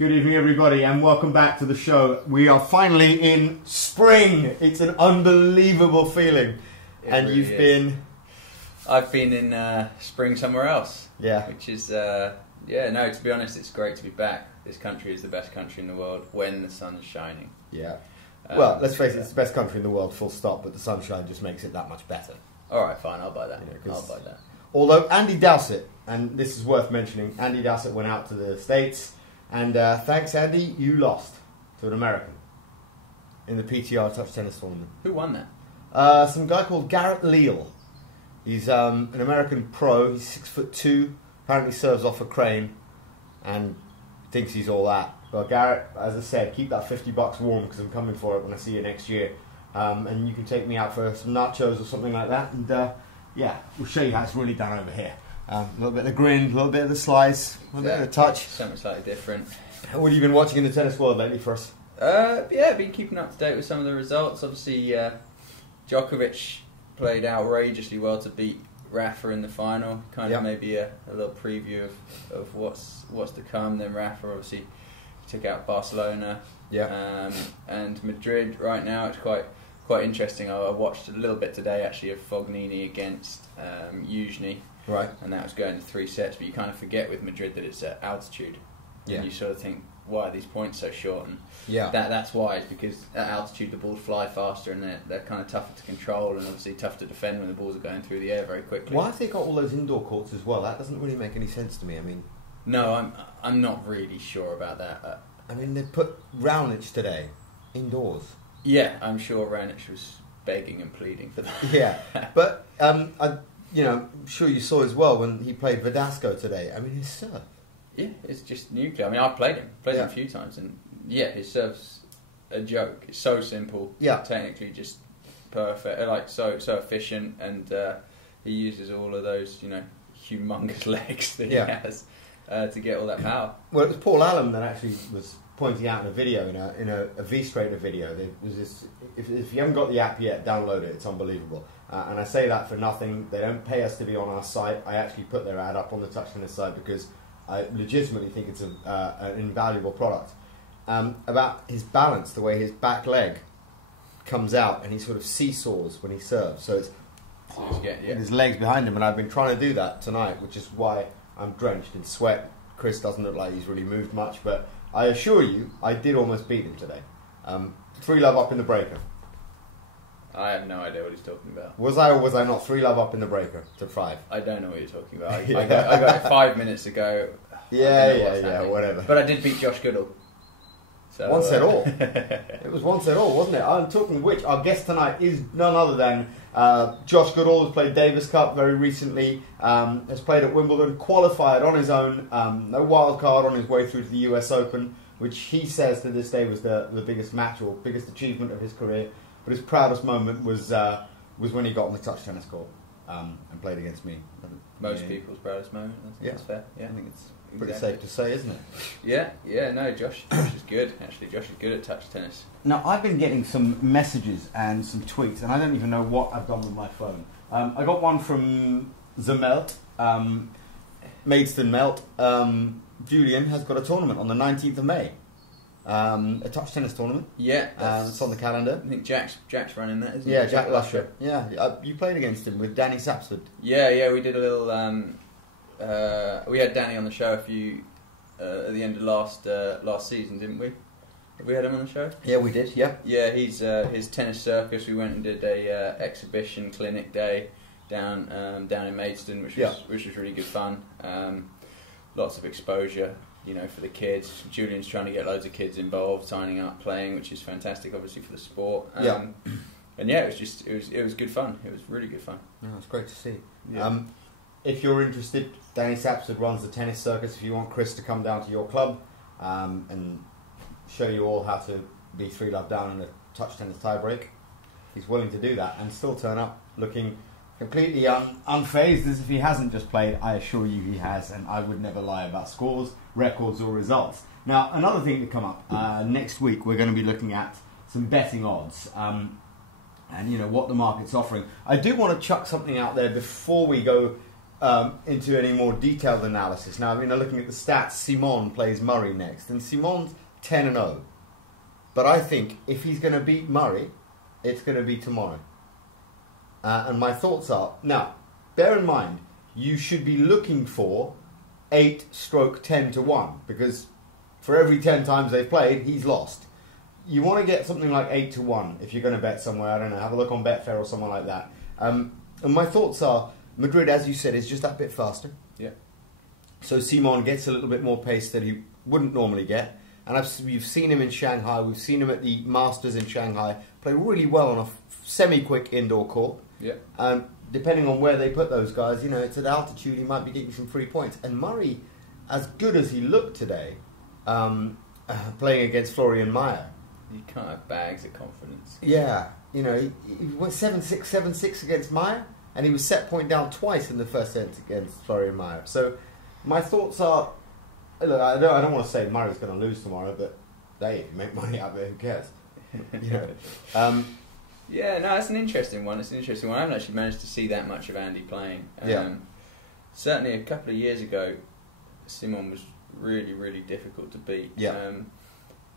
Good evening, everybody, and welcome back to the show. We are finally in spring. It's an unbelievable feeling. And really you've been... I've been in spring somewhere else. Yeah. Which is, to be honest, it's great to be back. This country is the best country in the world when the sun is shining. Yeah. Well, let's face it, it's the best country in the world, full stop, but the sunshine just makes it that much better. All right, fine, I'll buy that. I'll buy that. Although Andy Dowsett, and this is worth mentioning, Andy Dowsett went out to the States, and thanks, Andy, you lost to an American in the PTR touch tennis tournament. Who won that? Some guy called Garrett Leal. He's an American pro. He's 6'2", apparently serves off a crane, and thinks he's all that. Well, Garrett, as I said, keep that $50 warm because I'm coming for it when I see you next year. And you can take me out for some nachos or something like that. And yeah, we'll show you how it's really done over here. A little bit of the grin, a little bit of the slice, a little bit of the touch. Something slightly different. What have you been watching in the tennis world lately for us? Yeah, been keeping up to date with some of the results. Obviously, Djokovic played outrageously well to beat Rafa in the final. Kind of maybe a little preview of what's to come. Then Rafa obviously took out Barcelona. Yeah. And Madrid right now, it's quite interesting. I watched a little bit today actually of Fognini against Yuzhny. Right. And that was going to 3 sets, but you kind of forget with Madrid that it's at altitude. Yeah. And you sort of think, why are these points so short? And yeah. That's why, is because at altitude the balls fly faster and they're kind of tougher to control and obviously tough to defend when the balls are going through the air very quickly. Why have they got all those indoor courts as well? That doesn't really make any sense to me. I mean, no, I'm not really sure about that. I mean, they put Raonic today indoors. Yeah, I'm sure Raonic was begging and pleading for that. Yeah, but I'm sure you saw as well when he played Verdasco today. I mean, his serve. Yeah, it's just nuclear. I mean, I've played him a few times, and yeah, his serve's a joke. It's so simple. Yeah, technically just perfect. Like so efficient, and he uses all of those humongous legs that he has to get all that power. Well, it was Paul Allen that actually was pointing out in a video, in a V-Strainer video. There was this. If you haven't got the app yet, download it. It's unbelievable. And I say that for nothing. They don't pay us to be on our site. I actually put their ad up on the touch tennis site because I legitimately think it's an invaluable product. About his balance, the way his back leg comes out and he sort of seesaws when he serves. So it's his legs behind him, and I've been trying to do that tonight, which is why I'm drenched in sweat. Chris doesn't look like he's really moved much, but I assure you, I did almost beat him today. 3-love up in the breaker. I have no idea what he's talking about. Was I or was I not 3-love up in the breaker to 5? I don't know what you're talking about. I got it 5 minutes ago. Yeah, whatever. But I did beat Josh Goodall. So, once at all. It was once at all, wasn't it? I'm talking of which, our guest tonight is none other than Josh Goodall, who's played Davis Cup very recently, has played at Wimbledon, qualified on his own, no wild card on his way through to the US Open, which he says to this day was the biggest match or biggest achievement of his career. But his proudest moment was when he got on the touch tennis court and played against me. Most people's proudest moment. I think that's fair. Yeah, I think it's pretty safe to say, isn't it? Yeah. No, Josh is good. Actually, Josh is good at touch tennis. Now, I've been getting some messages and some tweets, and I don't even know what I've done with my phone. I got one from the Melt, Maidstone Melt. Julian has got a tournament on the 19th of May. A touch tennis tournament. Yeah, it's on the calendar. I think Jack's running that, isn't he? Yeah, Jack Lusher. Yeah, you played against him with Danny Sapsford. Yeah, we did a little. We had Danny on the show at the end of last season, didn't we? Have we had him on the show? Yeah, we did. Yeah. Yeah, he's his tennis circus. We went and did a exhibition clinic day down in Maidstone, which was really good fun. Lots of exposure. For the kids. Julian's trying to get loads of kids involved, signing up, playing, which is fantastic, obviously, for the sport. And yeah, it was good fun. It was really good fun. No, it's great to see. Yeah. If you're interested, Danny Sapsford runs the tennis circus. If you want Chris to come down to your club and show you all how to be 3-love down in a touch tennis tiebreak, he's willing to do that and still turn up looking completely unfazed as if he hasn't just played. I assure you he has, and I would never lie about scores, records or results. Now, another thing to come up, next week we're going to be looking at some betting odds and what the market's offering. I do want to chuck something out there before we go into any more detailed analysis. Now, looking at the stats, Simon plays Murray next, and Simon's 10-0. But I think if he's going to beat Murray, it's going to be tomorrow. And my thoughts are, now, bear in mind, you should be looking for 8/10-1, because for every 10 times they've played, he's lost. You want to get something like 8-1 if you're going to bet somewhere. I don't know, have a look on Betfair or somewhere like that. And my thoughts are, Madrid, as you said, is just that bit faster. Yeah. So Simon gets a little bit more pace that he wouldn't normally get. And you've seen him in Shanghai. We've seen him at the Masters in Shanghai play really well on a semi-quick indoor court. Yeah. Depending on where they put those guys, it's at altitude, he might be getting some free points. And Murray, as good as he looked today, playing against Florian Mayer. You can't have bags of confidence. Yeah. He went 7-6, 7-6 against Mayer, and he was set point down twice in the first set against Florian Mayer. So my thoughts are, look, I don't want to say Murray's going to lose tomorrow, but hey, if you make money out of it, who cares? Yeah, no, it's an interesting one. I haven't actually managed to see that much of Andy playing. Certainly a couple of years ago, Simon was really, really difficult to beat. Yeah.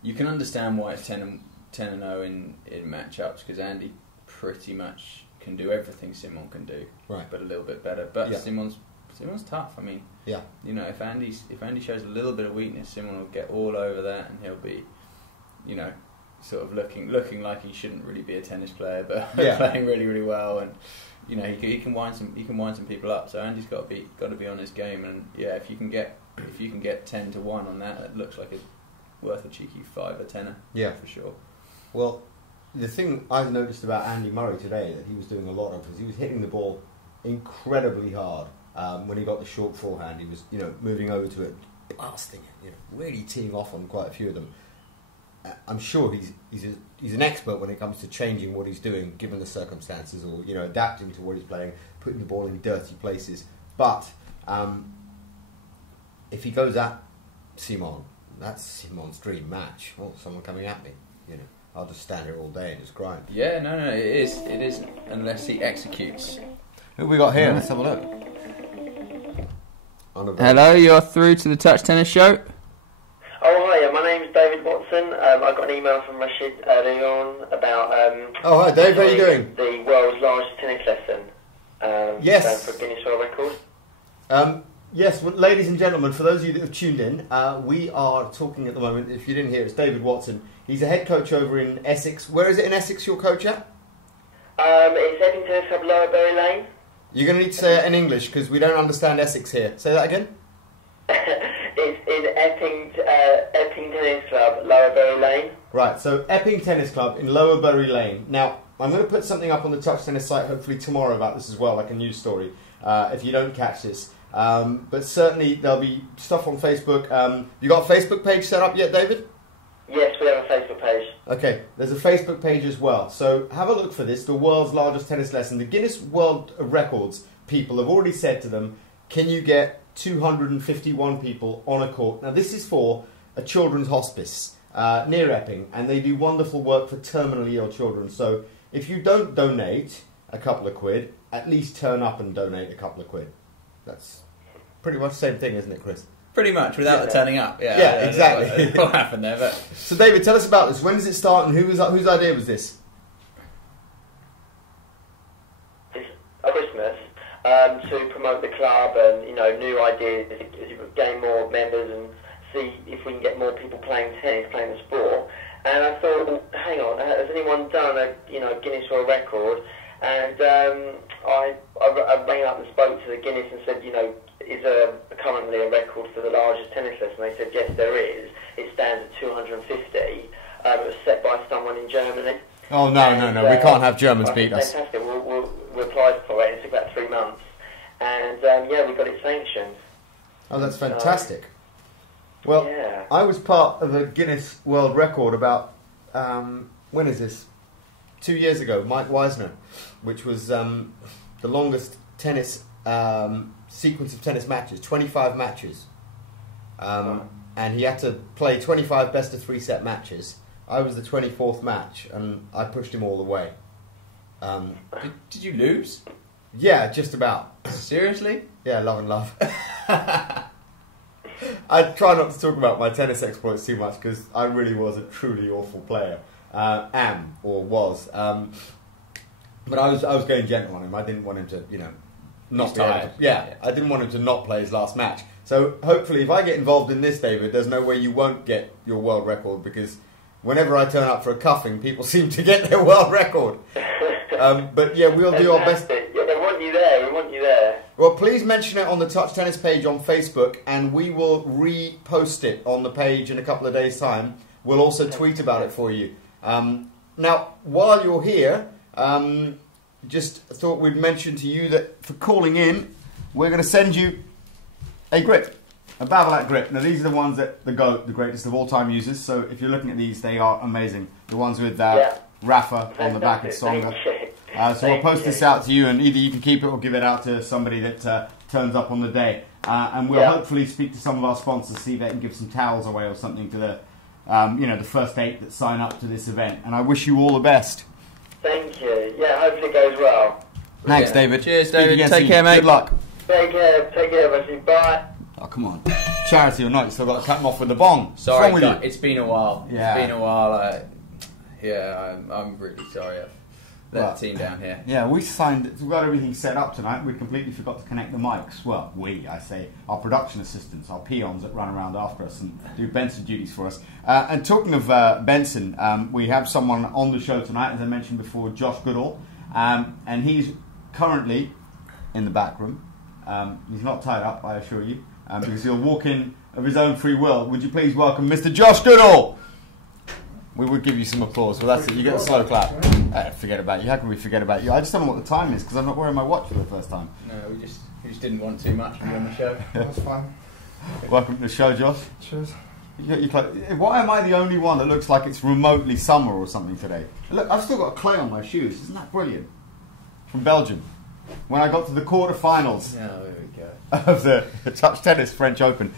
You can understand why it's 10-0 in matchups, because Andy pretty much can do everything Simon can do, right, but a little bit better. But Simon's tough. I mean, if Andy shows a little bit of weakness, Simon will get all over that, and he'll be, sort of looking like he shouldn't really be a tennis player, but playing really, really well, and he can wind some people up. So Andy's got to be on his game, and if you can get 10-1 on that, it looks like it's worth a cheeky 5 or 10. For sure. Well, the thing I've noticed about Andy Murray today that he was doing a lot of is he was hitting the ball incredibly hard. When he got the short forehand, he was moving over to it, blasting it, really teeing off on quite a few of them. I'm sure he's an expert when it comes to changing what he's doing given the circumstances, or adapting to what he's playing, putting the ball in dirty places. But if he goes at Simon, that's Simon's dream match. Oh, someone coming at me, I'll just stand here all day and just grind. Yeah, no, it is unless he executes. Who have we got here? Let's have a look. Hello, you're through to the Touch Tennis Show. Oh, hi, my name's David Watson. I got an email from Rashid earlier on about... oh, hi, Dave, how are you doing? The world's largest tennis lesson. Yes. For Guinness World Record. Yes, well, ladies and gentlemen, for those of you that have tuned in, we are talking at the moment, if you didn't hear, it's David Watson. He's a head coach over in Essex. Where is it in Essex you're coach at? It's Epping Tennis Club, Lower Bury Lane. You're going to need to say it in English, because we don't understand Essex here. Say that again. It's in Epping Tennis Club, Lower Bury Lane. Right, so Epping Tennis Club in Lower Bury Lane. Now, I'm going to put something up on the Touch Tennis site, hopefully tomorrow, about this as well, like a news story, if you don't catch this. But certainly there'll be stuff on Facebook. You got a Facebook page set up yet, David? Yes, we have a Facebook page. Okay, there's a Facebook page as well. So have a look for this, the world's largest tennis lesson. The Guinness World Records people have already said to them, can you get 251 people on a court? Now this is for a children's hospice near Epping, and they do wonderful work for terminally ill children. So if you don't donate a couple of quid, at least turn up and donate a couple of quid. That's pretty much the same thing, isn't it, Chris? Pretty much, without the turning up. Yeah, exactly. What happened there? But so, David, tell us about this. When does it start, and whose idea was this? It's Christmas to promote the club and new ideas, gain more members and see if we can get more people playing tennis, playing the sport. And I thought, well, hang on, has anyone done a Guinness World Record? And I rang up and spoke to the Guinness and said, is there currently a record for the largest tennis lesson? They said, yes, there is. It stands at 250. It was set by someone in Germany. Oh, no. We can't have Germans beat us. Fantastic. We applied for it. It took about 3 months. And, we got it sanctioned. Oh, that's fantastic. Well, yeah. I was part of a Guinness World Record about, when is this? 2 years ago, Mike Wisner, which was the longest tennis sequence of tennis matches, 25 matches. And he had to play 25 best of 3 set matches. I was the 24th match, and I pushed him all the way. Did you lose? Yeah, just about. Seriously? Yeah, love and love. I try not to talk about my tennis exploits too much because I really was a truly awful player. Am or was. But I was going gentle on him. I didn't want him to, not be able to, yeah, I didn't want him to not play his last match. So hopefully, if I get involved in this, David, there's no way you won't get your world record because whenever I turn up for a cuffing, people seem to get their world record. But yeah, we'll do our best. Yeah, they want you there. We want you there. Well, please mention it on the Touch Tennis page on Facebook, and we will repost it on the page in a couple of days' time. We'll also tweet about it for you. Now, while you're here, just thought we'd mention to you that for calling in, we're going to send you a grip, a Babolat grip. Now, these are the ones that the GOAT, the greatest of all time, uses. So if you're looking at these, they are amazing. The ones with Rafa on the back and Songa. So we'll post this out to you, and either you can keep it or give it out to somebody that turns up on the day. And we'll hopefully speak to some of our sponsors, see if they can give some towels away or something to the, the first 8 that sign up to this event. And I wish you all the best. Thank you. Yeah, hopefully it goes well. Thanks, David. Cheers, David. Take care, mate. Good luck. Take care, everybody. Bye. Oh, come on. Charity or not, you still got to cut them off with the bong. Sorry, What's wrong with you? it's been a while. Yeah. It's been a while. I'm really sorry. I've let the team down here. Yeah, we've got everything set up tonight. We completely forgot to connect the mics. Well, I say our production assistants, our peons that run around after us and do Benson duties for us. And talking of Benson, we have someone on the show tonight, as I mentioned before, Josh Goodall. And he's currently in the back room. He's not tied up, I assure you, because he'll walk in of his own free will. Would you please welcome Mr. Josh Goodall? We would give you some applause. Well, that's it. You get a slow clap. Forget about you. How can we forget about you? I just don't know what the time is because I'm not wearing my watch for the first time. No, we just didn't want too much to be on the show. That's fine. Welcome to the show, Josh. Cheers. Why am I the only one that looks like it's remotely summer or something today? Look, I've still got clay on my shoes. Isn't that brilliant? From Belgium. When I got to the quarterfinals There we go. of the Touch Tennis French Open.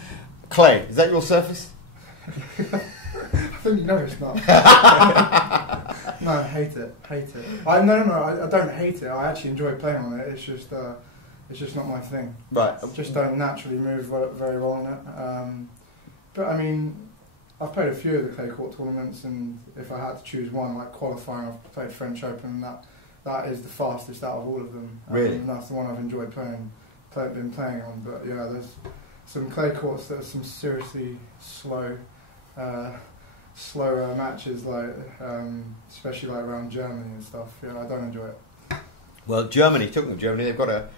Clay, is that your surface? I think you know it's not. No, I hate it. I don't hate it. I actually enjoy playing on it. It's just not my thing. Right. I just don't naturally move very well on it. But I mean, I've played a few of the clay court tournaments, and if I had to choose one, like qualifying, I've played French Open. That is the fastest out of all of them. Really? And that's the one I've enjoyed been playing on. But yeah, there's some clay courts that are some seriously slower matches, like especially like around Germany and stuff. Yeah, I don't enjoy it. Well, Germany, talking of Germany, they've got a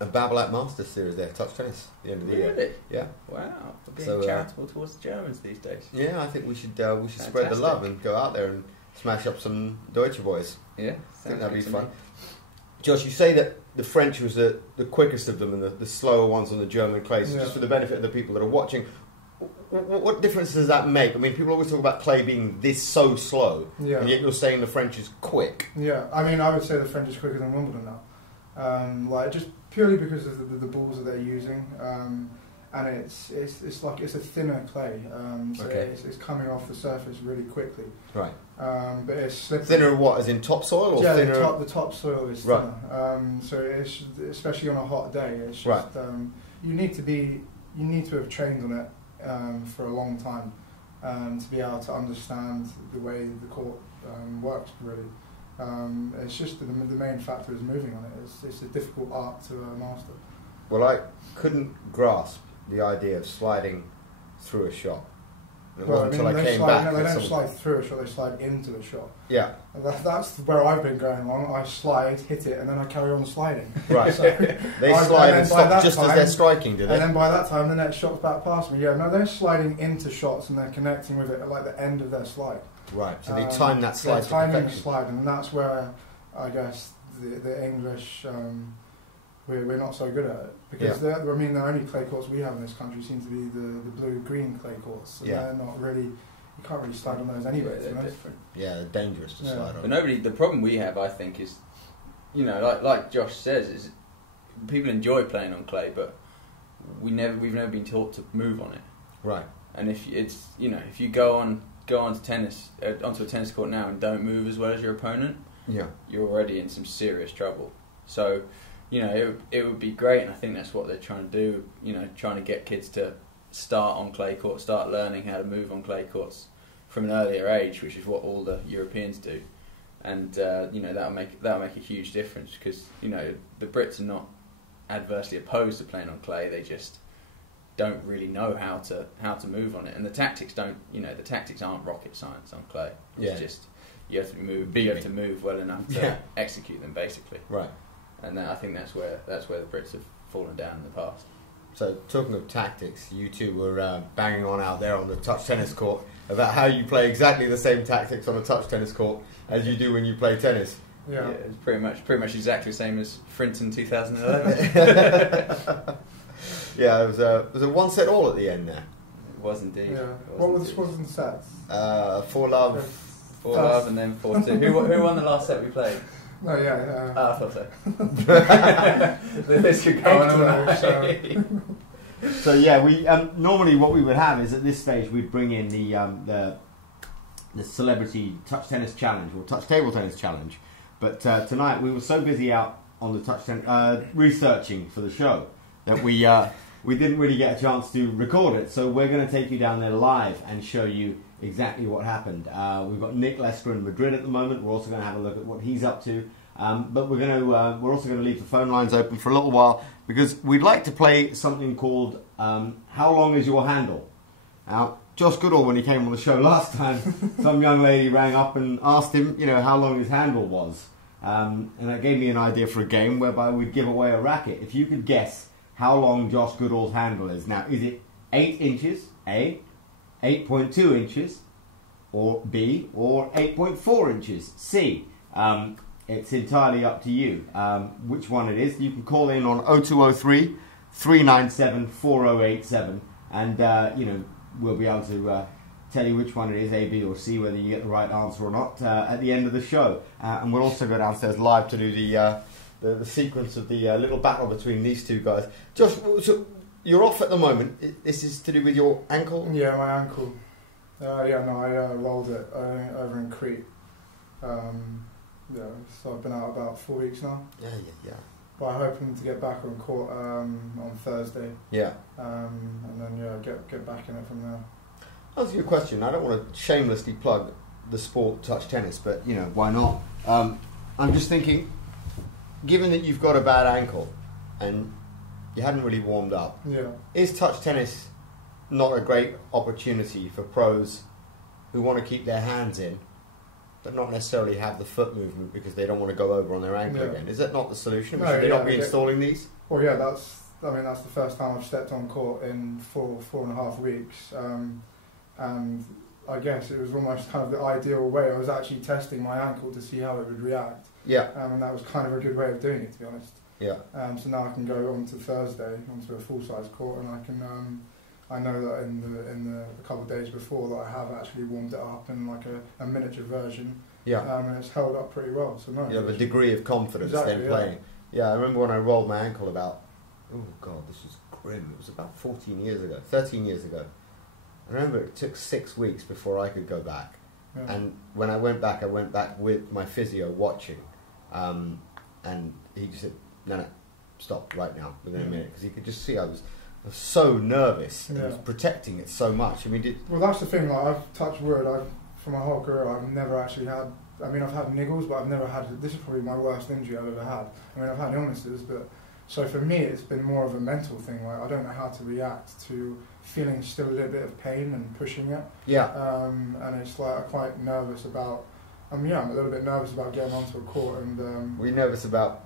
Babolat Masters series there, Touch Tennis, at the end of the year. Really? Yeah. Wow. We're being charitable towards the Germans these days. Yeah, I think we should spread the love and go out there and smash up some Deutsche boys. Yeah. I think that'd be fun. Josh, you say that the French was the quickest of them and the slower ones on the German clay. So just for the benefit of the people that are watching, what difference does that make? I mean, people always talk about clay being so slow, and yet you're saying the French is quick. Yeah, I mean, I would say the French is quicker than Wimbledon now. Like just purely because of the balls that they're using, and it's a thinner clay, so it's coming off the surface really quickly. Right. But it's slippery. Thinner what? As in topsoil, or thinner? Yeah, the topsoil is thinner. Right. So it's especially on a hot day. It's just you need to have trained on it for a long time to be able to understand the way the court works. Really, it's just the main factor is moving on it. It's a difficult art to master. Well, I couldn't grasp the idea of sliding through a shot. It wasn't until I came back. No, they don't slide through a shot, they slide into a shot. Yeah. That's where I've been going along. I slide, hit it, and then I carry on sliding. Right. So they slide and stop just as they're striking, do they? And then by that time, the next shot's back past me. Yeah, no, they're sliding into shots and they're connecting with it at like the end of their slide. Right, so they time that slide to perfection. Timing the slide, and that's where I guess the English... We're not so good at it because the only clay courts we have in this country seem to be the blue-green clay courts. So they're not really, you can't really slide on those anyway. They're different. Yeah, they're dangerous to slide on. But the problem we have, I think, is, like Josh says, is people enjoy playing on clay, but we've never been taught to move on it. Right. And if you go onto a tennis court now and don't move as well as your opponent, you're already in some serious trouble. So, you know, it would be great, and I think that's what they're trying to do. You know, trying to get kids to start on clay courts, start learning how to move on clay courts from an earlier age, which is what all the Europeans do. And you know, that'll make a huge difference, because you know the Brits are not adversely opposed to playing on clay. They just don't really know how to move on it, and the tactics aren't rocket science on clay. It's just you have to move well enough to execute them, basically. Right. And I think that's where the Brits have fallen down in the past. So, talking of tactics, you two were banging on out there on the touch tennis court about how you play exactly the same tactics on a touch tennis court as you do when you play tennis. Yeah, it's pretty much exactly the same as Frinton 2011. Yeah, it was a one set all at the end there. It was indeed. Yeah. What were the scores and sets? 4-love. 4-love and then 4-2. Who won the last set we played? No, yeah. I thought so. This could go on all night. So yeah, we normally what we would have is at this stage we'd bring in the celebrity touch tennis challenge or touch table tennis challenge, but tonight we were so busy out on the touch tennis researching for the show that we didn't really get a chance to record it. So we're going to take you down there live and show you exactly what happened. We've got Nick Lester in Madrid at the moment. We're also going to have a look at what he's up to. But we're also going to leave the phone lines open for a little while, because we'd like to play something called How Long Is Your Handle? Now, Josh Goodall, when he came on the show last time, some young lady rang up and asked him, you know, how long his handle was. And that gave me an idea for a game whereby we'd give away a racket. If you could guess how long Josh Goodall's handle is. Now, is it 8 inches, A, 8.2 inches, or B, or 8.4 inches, C? It's entirely up to you which one it is. You can call in on 0203 397 4087, and you know, we'll be able to tell you which one it is, A, B, or C, whether you get the right answer or not at the end of the show. And we'll also go downstairs live to do the sequence of the little battle between these two guys. Josh, so you're off at the moment. This is to do with your ankle? Yeah, my ankle. I rolled it over in Crete. So I've been out about 4 weeks now. Yeah. But I'm hoping to get back on court on Thursday. Yeah. And then get back in it from there. I'll ask you a question. I don't want to shamelessly plug the sport touch tennis, but you know, why not? I'm just thinking, given that you've got a bad ankle and you hadn't really warmed up, is touch tennis not a great opportunity for pros who want to keep their hands in but not necessarily have the foot movement because they don't want to go over on their ankle again? Is that not the solution? Should they not be installing these? Well, yeah, that's the first time I've stepped on court in 4.5 weeks, and I guess it was almost kind of the ideal way. I was actually testing my ankle to see how it would react. Yeah. And that was kind of a good way of doing it, to be honest. Yeah. So now I can go on to Thursday onto a full-size court, and I can. I know that in the couple of days before that I have actually warmed it up in like a miniature version. Yeah. And it's held up pretty well. So no. You have a degree of confidence then playing. Yeah. I remember when I rolled my ankle about, oh God, this is grim. It was about 13 years ago. I remember it took 6 weeks before I could go back. Yeah. And when I went back with my physio watching. And he just said, no, stop right now within a minute. Because he could just see I was so nervous. Yeah. I was protecting it so much. I mean, well, that's the thing. Like, I've touched wood. For my whole career, I've never actually had. I mean, I've had niggles, but I've never had. This is probably my worst injury I've ever had. I mean, I've had illnesses, but so for me, it's been more of a mental thing. Like, I don't know how to react to feeling still a little bit of pain and pushing it. Yeah. And it's like I'm quite nervous about. I'm a little bit nervous about getting onto a court and. Were you nervous about?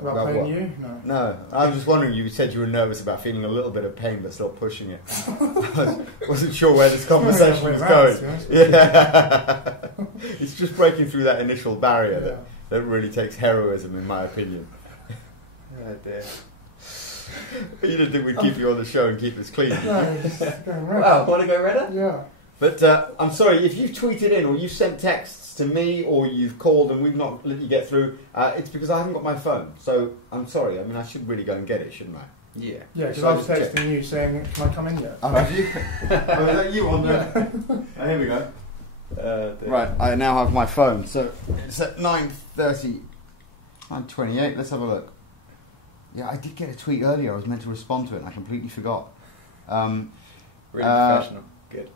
About playing what? You? No. I was just wondering, you said you were nervous about feeling a little bit of pain but still pushing it. I wasn't sure where this conversation was going. Yeah. It's just breaking through that initial barrier that really takes heroism, in my opinion. Oh dear. You didn't think we'd keep you on the show and keep us clean. No, it's going red. Wow, want to go redder? Yeah. But I'm sorry, if you've tweeted in or you've sent texts to me or you've called and we've not let you get through, it's because I haven't got my phone. So I'm sorry. I mean, I should really go and get it, shouldn't I? Yeah. Yeah, because I was texting you saying, can I come in yet? Oh, have you? Oh, is that you on there? Oh, here we go. Right, I now have my phone. So it's at 9:30, 9:28. Let's have a look. Yeah, I did get a tweet earlier. I was meant to respond to it, and I completely forgot. Really professional. Good.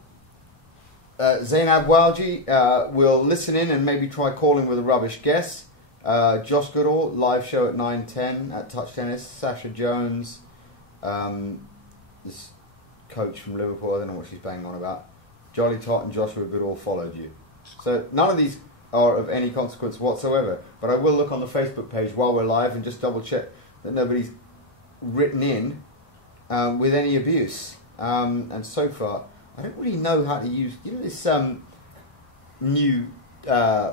Zainab Walji will listen in and maybe try calling with a rubbish guess. Josh Goodall, live show at 9:10 at Touch Tennis. Sasha Jones, this coach from Liverpool, I don't know what she's banging on about. Jolly Tot and Joshua Goodall followed you. So none of these are of any consequence whatsoever, but I will look on the Facebook page while we're live and just double check that nobody's written in with any abuse. And so far, I don't really know how to use, you know, this new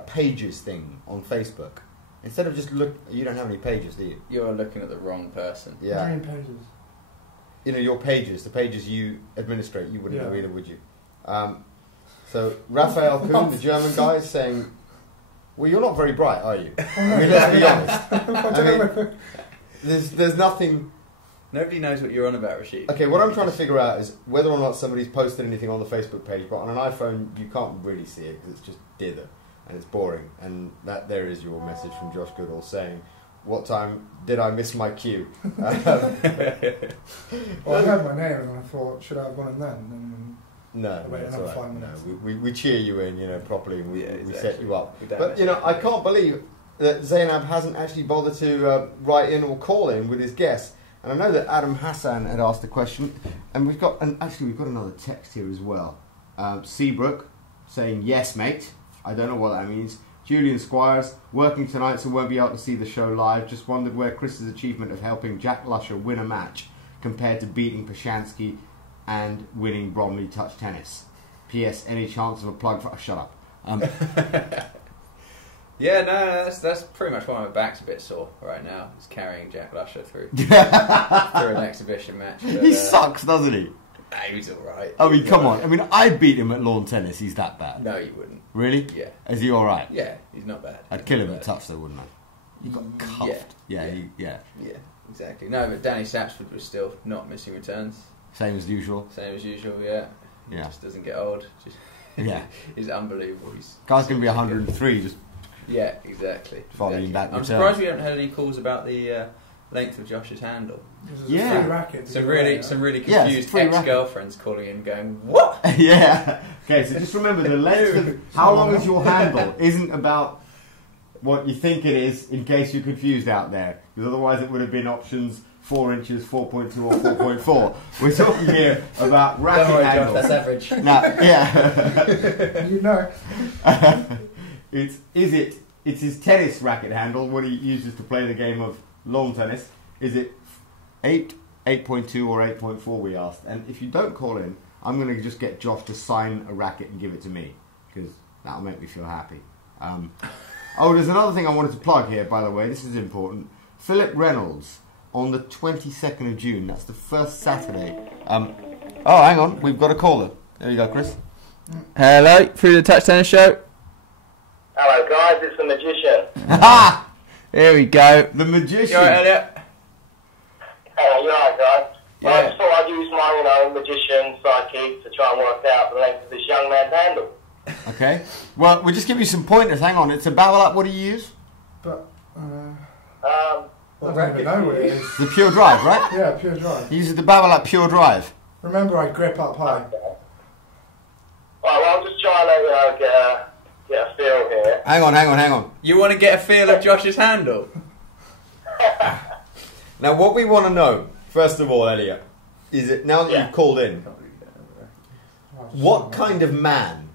pages thing on Facebook. Instead of just look, you don't have any pages, do you? You're looking at the wrong person. Yeah. Green pages. You know, your pages, the pages you administrate, you wouldn't know either, would you? So Raphael Kuhn, the German guy, is saying, well, you're not very bright, are you? I mean, let's be honest. I mean, there's nothing... Nobody knows what you're on about, Rashid. Okay, what I'm trying to figure out is whether or not somebody's posted anything on the Facebook page, but on an iPhone you can't really see it because it's just dither and it's boring. And that there is your message from Josh Goodall saying, what time did I miss my cue? Well, I heard my name and I thought, should I have gone in then? And no, wait it's another all right. 5 minutes. No, we cheer you in, you know, properly, and we set you up. But you know, I can't believe that Zainab hasn't actually bothered to write in or call in with his guests. And I know that Adam Hassan had asked a question, and we've got another text here as well. Seabrook saying, yes, mate. I don't know what that means. Julian Squires, working tonight so won't be able to see the show live. Just wondered where Chris's achievement of helping Jack Lusher win a match compared to beating Pashansky and winning Bromley touch tennis. P.S. Any chance of a plug for... Oh, shut up. Yeah, no, that's pretty much why my back's a bit sore right now. It's carrying Jack Lusher through an exhibition match. But, he sucks, doesn't he? He was alright. I mean, come on. I mean, I beat him at lawn tennis. He's that bad. No, you wouldn't. Really? Yeah. Is he alright? Yeah, he's not bad. I'd kill him at touch though, wouldn't I? He got cuffed. Yeah, exactly. No, but Danny Sapsford was still not missing returns. Same as usual. Yeah. He just doesn't get old. Yeah. He's unbelievable. Guy's going to be 103 just... Yeah, exactly. Following back I'm surprised we haven't had any calls about the length of Josh's handle. Some really confused ex-girlfriends calling in going, what? Yeah. Okay, so just remember the length of... How long is your handle isn't about what you think it is in case you're confused out there. Because otherwise it would have been options 4 inches, 4.2 or 4.4. We're talking here about racket handles. Josh, that's average. Now, yeah. You know. It's his tennis racket handle, what he uses to play the game of lawn tennis. Is it 8, 8.2 or 8.4, we asked. And if you don't call in, I'm going to just get Josh to sign a racket and give it to me, because that'll make me feel happy. There's another thing I wanted to plug here, by the way. This is important. Philip Reynolds on the 22nd of June. That's the first Saturday. Hang on. We've got a caller. There you go, Chris. Hello, through the Touch Tennis Show. Hello guys, it's the Magician. Ha! Here we go. The Magician. You alright, Elliot? Hey, you alright guys? Yeah. Well, I just thought I'd use my, magician psyche to try and work out the length of this young man's handle. Okay. Well, we'll just give you some pointers. Hang on. It's a barrel up. What do you use? But, I don't even know what it is. The Pure Drive, right? Yeah, Pure Drive. He uses the barrel up Pure Drive. Remember, I grip up high. Alright, well, I'm just trying to, get a feel here. Hang on. You want to get a feel of Josh's handle? Now, what we want to know, first of all, Elliot, is that now that you've called in, what kind of man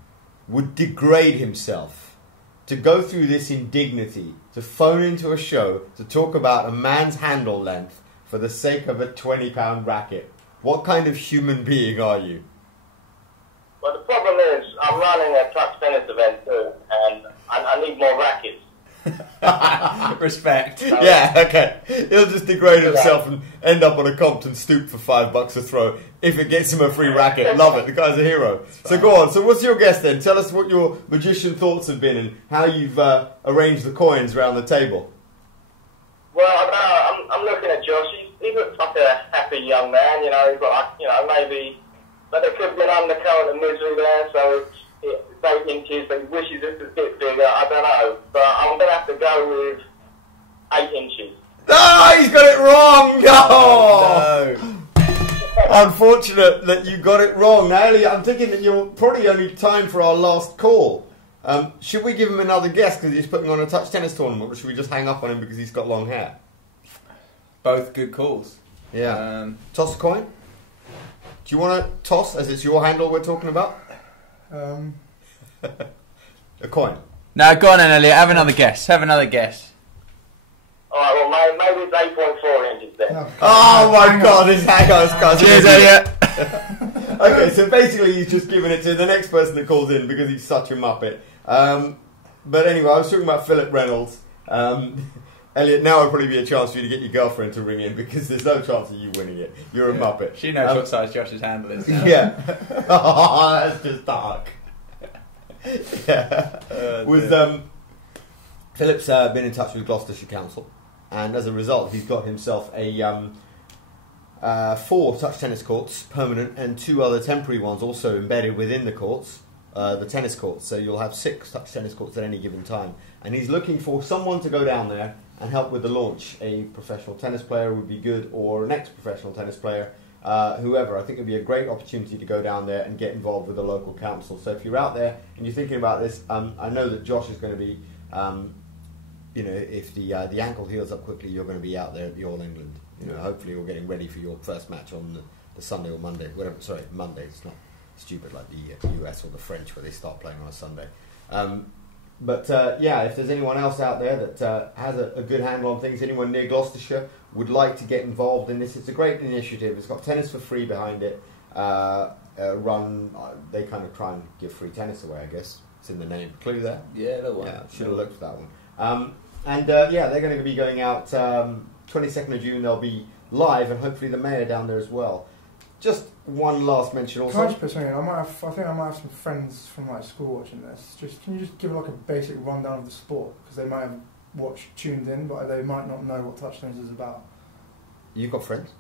would degrade himself to go through this indignity, to phone into a show to talk about a man's handle length for the sake of a £20 racket? What kind of human being are you? Well, the problem is, I'm running a touch tennis event too, and I need more rackets. Respect. Yeah, okay. He'll just degrade himself and end up on a Compton stoop for $5 a throw. If it gets him a free racket, love it. The guy's a hero. So go on. So what's your guess then? Tell us what your magician thoughts have been and how you've arranged the coins around the table. Well, I'm looking at Josh. He looks like a happy young man, He's got, maybe, but there could be an undercurrent of misery there. So it 8 inches, but he wishes it was a bit bigger. I don't know, but I'm going to have to go with 8 inches. No, he's got it wrong. Oh, no. Unfortunate that you got it wrong. Now, Elliot, I'm thinking that you're probably only time for our last call. Should we give him another guess because he's putting on a touch tennis tournament, or should we just hang up on him because he's got long hair? Both good calls. Yeah. Toss a coin? Do you want to toss, as it's your handle we're talking about? A coin. No, go on then, Elliot. Have another guess. Alright, well, maybe it's 8.4 inches then. Oh my God, this hangout's cousin. Cheers, Elliot. Okay, so basically he's just giving it to the next person that calls in because he's such a muppet. But anyway, I was talking about Philip Reynolds. Elliot, now would probably be a chance for you to get your girlfriend to ring in because there's no chance of you winning it. You're a muppet. She knows what size Josh's handle is now. Yeah. Oh, that's just dark. Yeah. Philip's been in touch with Gloucestershire Council, and as a result, he's got himself a 4 touch tennis courts, permanent, and 2 other temporary ones also embedded within the courts, the tennis courts. So you'll have 6 touch tennis courts at any given time. And he's looking for someone to go down there and help with the launch. A professional tennis player would be good, or an ex-professional tennis player, whoever. I think it would be a great opportunity to go down there and get involved with the local council. So if you're out there and you're thinking about this, I know that Josh is going to be, if the ankle heals up quickly, you're going to be out there at the All England. Hopefully you're getting ready for your first match on the Sunday or Monday. Monday. It's not stupid like the US or the French where they start playing on a Sunday. But if there's anyone else out there that has a good handle on things, anyone near Gloucestershire would like to get involved in this, it's a great initiative. It's got tennis for free behind it. They kind of try and give free tennis away, I guess. It's in the name. Clue there? Yeah, that one. Yeah, should have looked for that one. They're going to be going out 22nd of June. They'll be live, and hopefully the mayor down there as well. Just one last mention also. Can I just put something in? I think I might have some friends from school watching this. Can you just give a basic rundown of the sport? Because they might have tuned in, but they might not know what touch tennis is about. You've got friends?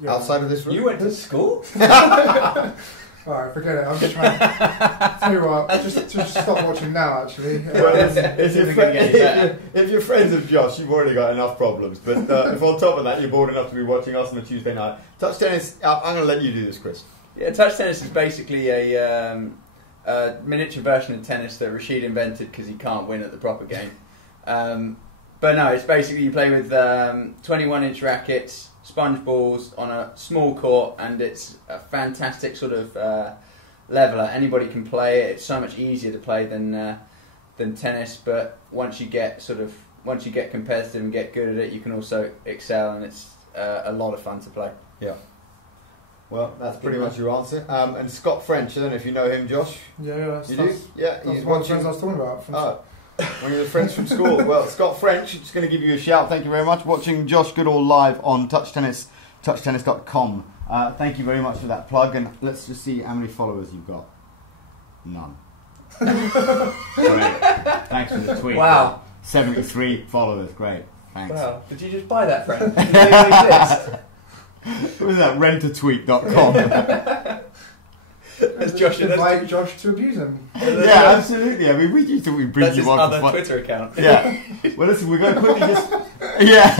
Yeah. Outside of this room? You went to school? Alright, forget it. I'm just trying to tell you what, just stop watching now actually. If you're friends of Josh, you've already got enough problems. But if on top of that you're bored enough to be watching us on a Tuesday night, touch tennis, I'm going to let you do this, Chris. Yeah, touch tennis is basically a miniature version of tennis that Rashid invented because he can't win at the proper game. But no, it's basically you play with 21-inch rackets, sponge balls on a small court, and it's a fantastic sort of leveler. Anybody can play it. It's so much easier to play than tennis. But once you get competitive and get good at it, you can also excel, and it's a lot of fun to play. Yeah. Well, that's pretty much your answer. And Scott French, I don't know if you know him, Josh. Yeah, you do. Yeah, he's one of the friends I was talking about. One of your friends from school. Well, Scott French, just going to give you a shout. Thank you very much. Watching Josh Goodall live on touchtennis.com. Thank you very much for that plug. And let's just see how many followers you've got. None. Great. Thanks for the tweet. Wow. 73 followers. Great. Thanks. Wow. Did you just buy that, friend? What was that? Rentatweet.com. As Josh invite Josh to abuse him. Yeah, absolutely. I mean, we used to bring that's you his on other Twitter account. Yeah. Well, listen, we're going to quickly just. Yeah.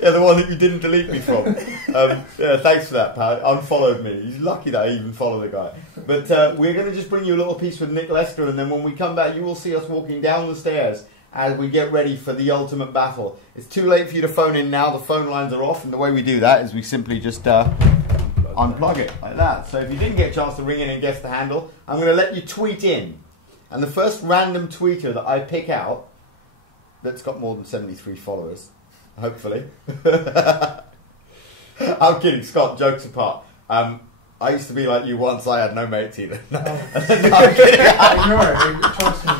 Yeah, the one that you didn't delete me from. Yeah, thanks for that, pal. Unfollowed me. He's lucky that I even follow the guy. But we're going to just bring you a little piece with Nick Lester, and then when we come back, you will see us walking down the stairs as we get ready for the ultimate battle. It's too late for you to phone in now. The phone lines are off, and the way we do that is we simply just unplug it like that. So if you didn't get a chance to ring in and guess the handle, I'm going to let you tweet in. And the first random tweeter that I pick out that's got more than 73 followers, hopefully. I'm kidding, Scott, jokes apart. I used to be like you once, I had no mates either. No, I'm kidding. Ignore it, trust me.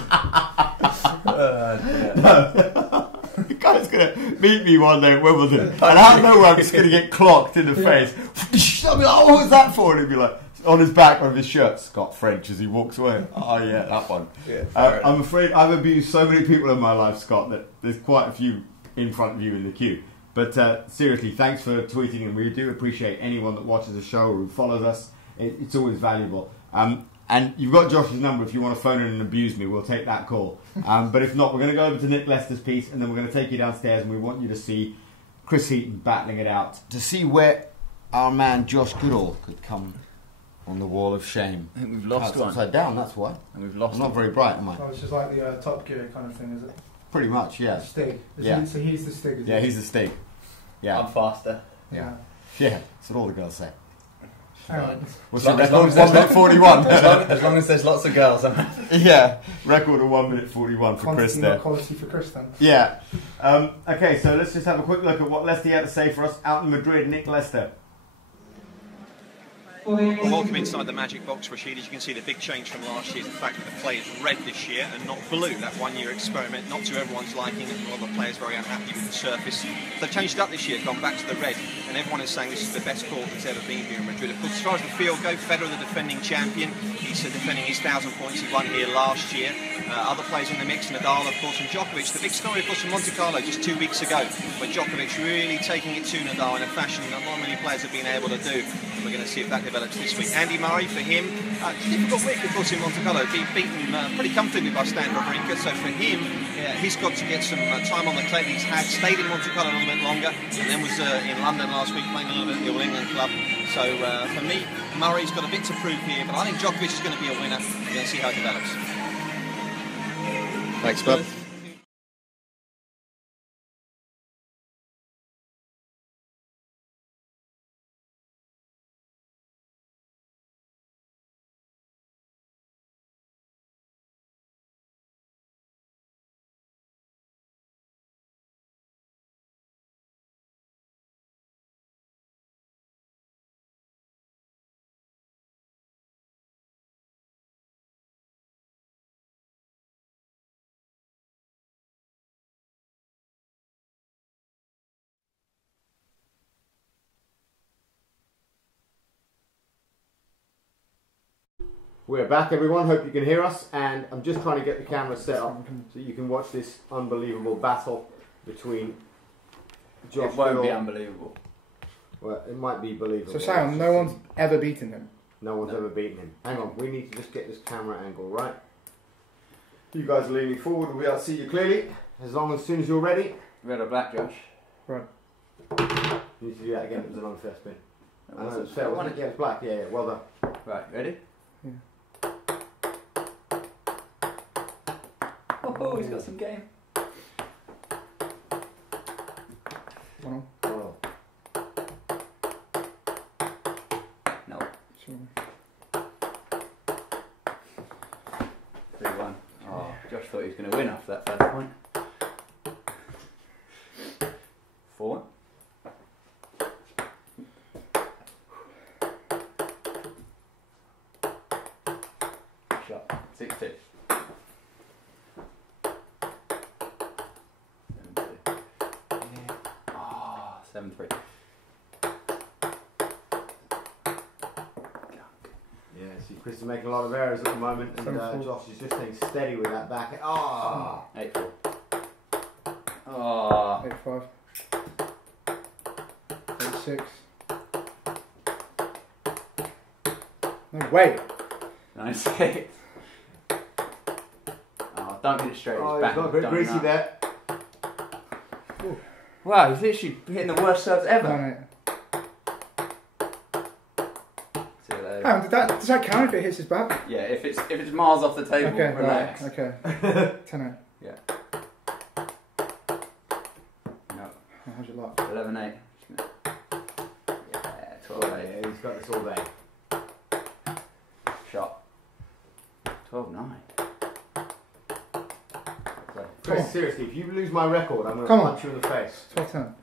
The guy's going to meet me one day at Wimbledon, and out of nowhere I'm just going to get clocked in the face. I'll be like, oh, what was that for? And he'll be like, on his back, on his shirt, Scott French, as he walks away. Oh yeah, that one. Yeah, I'm afraid I've abused so many people in my life, Scott, that there's quite a few in front of you in the queue. But seriously, thanks for tweeting, and we do appreciate anyone that watches the show or who follows us. It's always valuable. And you've got Josh's number if you want to phone in and abuse me. We'll take that call. But if not, we're going to go over to Nick Lester's piece, and then we're going to take you downstairs, and we want you to see Chris Heaton battling it out to see where our man Josh Goodall could come on the wall of shame. I think we've lost one. Upside down, that's why. And we've lost. I'm not very bright, am I? Oh, it's just like the Top Gear kind of thing, is it? Pretty much, yeah. Stig. Yeah. So he's the Stig. Yeah, he's the Stig. Yeah. I'm faster. Yeah. Yeah, that's what all the girls say. Hang on. What's the record? 1 minute 41. As long as there's lots of girls, I'm happy. Yeah, record of 1 minute 41 for Chris there. Quality for Chris then. Yeah. Okay, so let's just have a quick look at what Leicester had to say for us out in Madrid. Nick Lester. Welcome inside the magic box, Rashid. As you can see, the big change from last year is the fact that the play is red this year and not blue. That one-year experiment, not to everyone's liking, and a lot of the players very unhappy with the surface. They've changed it up this year, gone back to the red, and everyone is saying this is the best court that's ever been here in Madrid. Of course, as far as the field go, Federer, the defending champion, he's defending his 1,000 points he won here last year. Other players in the mix, Nadal, of course, and Djokovic. The big story, of course, from Monte Carlo just 2 weeks ago, when Djokovic really taking it to Nadal in a fashion that not many players have been able to do. We're going to see if that develops this week. Andy Murray, for him, difficult week, of course, in Monte Carlo, being beaten pretty comfortably by Stan Wawrinka. So for him, he's got to get some time on the clay. He's stayed in Monte Carlo a little bit longer, and then was in London last week playing a little bit at the All England club. So for me, Murray's got a bit to prove here, but I think Djokovic is going to be a winner. We're going to see how it develops. Thanks, bud. We're back, everyone. Hope you can hear us. And I'm just trying to get the camera set up so you can watch this unbelievable battle between Josh. It won't Goodall. be unbelievable. Well, it might be believable. So Sam, no one's ever beaten him. No one's ever beaten him. Hang on, we need to just get this camera angle right. You guys are leaning forward, we'll be able to see you clearly. As soon as you're ready. Red or black, Josh? Right. You need to do that again, it was an unfair spin. I know, Was it's fair, wasn't it? Yeah, it's black, yeah, well done. Right, ready? Yeah. Oh, he's got some game. 1-0. Oh. No. Sure. 3-1. Oh, Josh thought he was going to win after that first point. 4. Shot. 6-2. 7-3. Yeah, see, Chris is making a lot of errors at the moment, and Josh is just staying steady with that back. Oh! 8-4. Oh. 8-5. 8-6. No, wait. 9-6. Oh, don't get it straight. Oh, It's he's back. got a bit greasy there. Wow, he's literally hitting the worst serves ever. Done it. See you later. Hang on, does that count if it hits his back? Yeah, if it's miles off the table, Okay, relax. right, okay. 10-8. Yeah. No. Oh, how's your luck? 11-8. Yeah, 12-8. Yeah, he's got this all day. Shot. 12-9. Chris, seriously, if you lose my record, I'm going to Come on. punch you in the face. 12-10.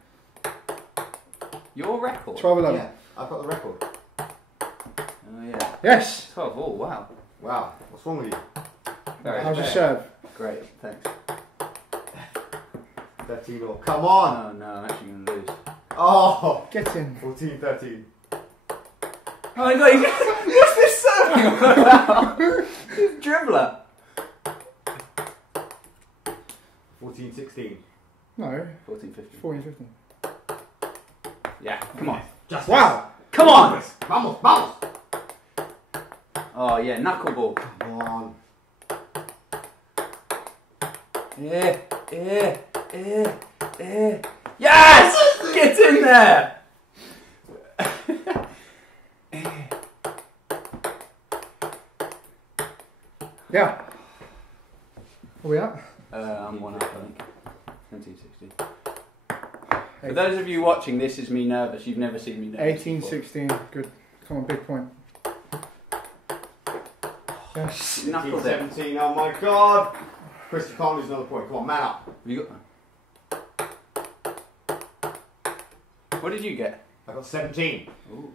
Your record? 12-11. Yeah, I've got the record. Oh, yeah. Yes! 12 all, wow. Wow, what's wrong with you? Very How's your fair. serve? Great, thanks. 13 all. Come on! Oh, no, I'm actually going to lose. Oh! Get in. 14-13. Oh my god, what's this serving all about? He's a dribbler. 14-16. No. 14-15. 14-15. Yeah, come on. Just Wow. Come on! Vamos, vamos! Oh yeah, knuckleball. Come on. Yeah. Yes! Get in there! Yeah. Where we at? I'm 1 up, I think. 17-16. For those of you watching, this is me nervous. You've never seen me nervous. 18-16. Good. Come on, big point. Yes. Knuckle there. 17, oh my god! Chris, you can't lose another point. Come on, man up. Have you got? What did you get? I got 17. Ooh.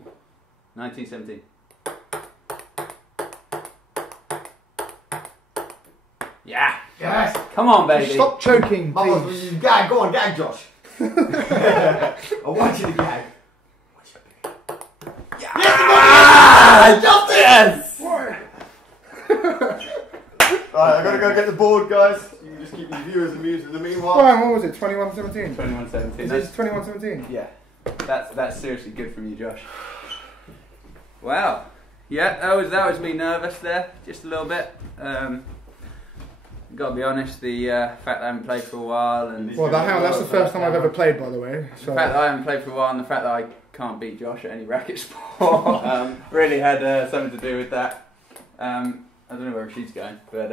19-17. Yeah. Yes! Come on, baby. Stop choking, Vamos, please. you gag. Go on, gag, Josh. I want you to gag. Yeah. Yes! Yes! Alright, I've got to go get the board, guys. You can just keep your viewers amused in the meanwhile. Ryan, what was it? 21-17? 21-17. Is this 21-17? Yeah. That's seriously good from you, Josh. Wow. Yeah, that was me nervous there, just a little bit. Got to be honest, the fact that I haven't played for a while and Well, that's the first time I've ever played, by the way. So. the fact that I haven't played for a while and the fact that I can't beat Josh at any racket sport really had something to do with that. I don't know where she's going, but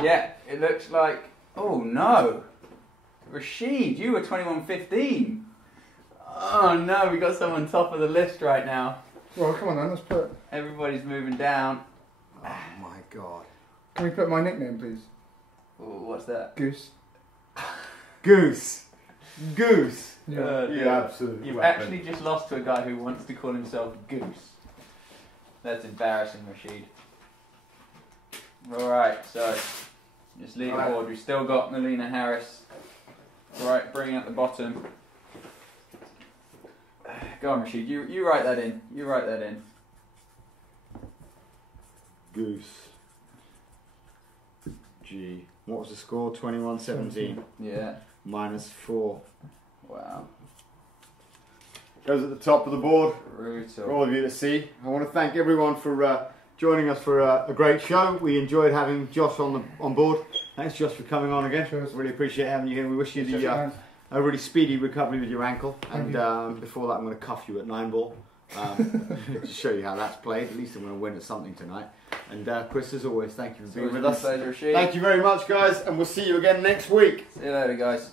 yeah, it looks like. Oh no, Rashid, you were 21-15. Oh no, we got someone top of the list right now. Well, come on then, let's put. Everybody's moving down. Oh my god. Can we put my nickname, please? Ooh, what's that? Goose. Goose. Goose. Yeah. You absolutely. You've actually just lost to a guy who wants to call himself Goose. That's embarrassing, Rashid. Alright, so just lead the board. We've still got Melina Harris. Right, bring up the bottom. Go on, Rashid. You write that in. You write that in. Goose. G. What was the score? 21-17. Yeah. -4. Wow. Goes at the top of the board for Brutal. all of you to see. I want to thank everyone for joining us for a great show. We enjoyed having Josh on board. Thanks, Josh, for coming on again. Sure. Really appreciate having you here. We wish you a really speedy recovery with your ankle. And before that, I'm going to cuff you at 9-ball to show you how that's played. At least I'm going to win at something tonight. And Chris, as always, thank you for being with us. Pleasure, Rashid. Thank you very much, guys, and we'll see you again next week. See you later, guys.